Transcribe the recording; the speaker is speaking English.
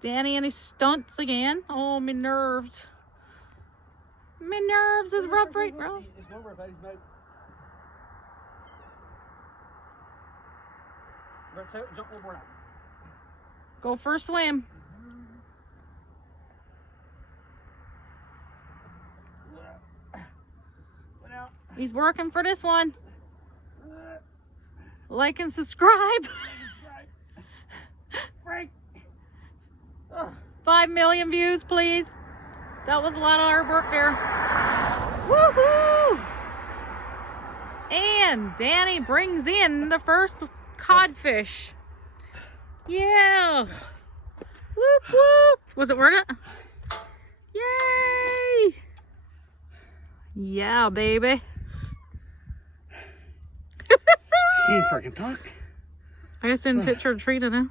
Danny and his stunts again. Oh, my nerves. My nerves is rough right now. Go for a swim. He's working for this one. Like and subscribe. 5 million views, please. That was a lot of hard work there. Woohoo! And Danny brings in the first codfish. Yeah. Whoop whoop. Was it worth it? Yay! Yeah, baby. Can't freaking talk. I just didn't picture a tree to now.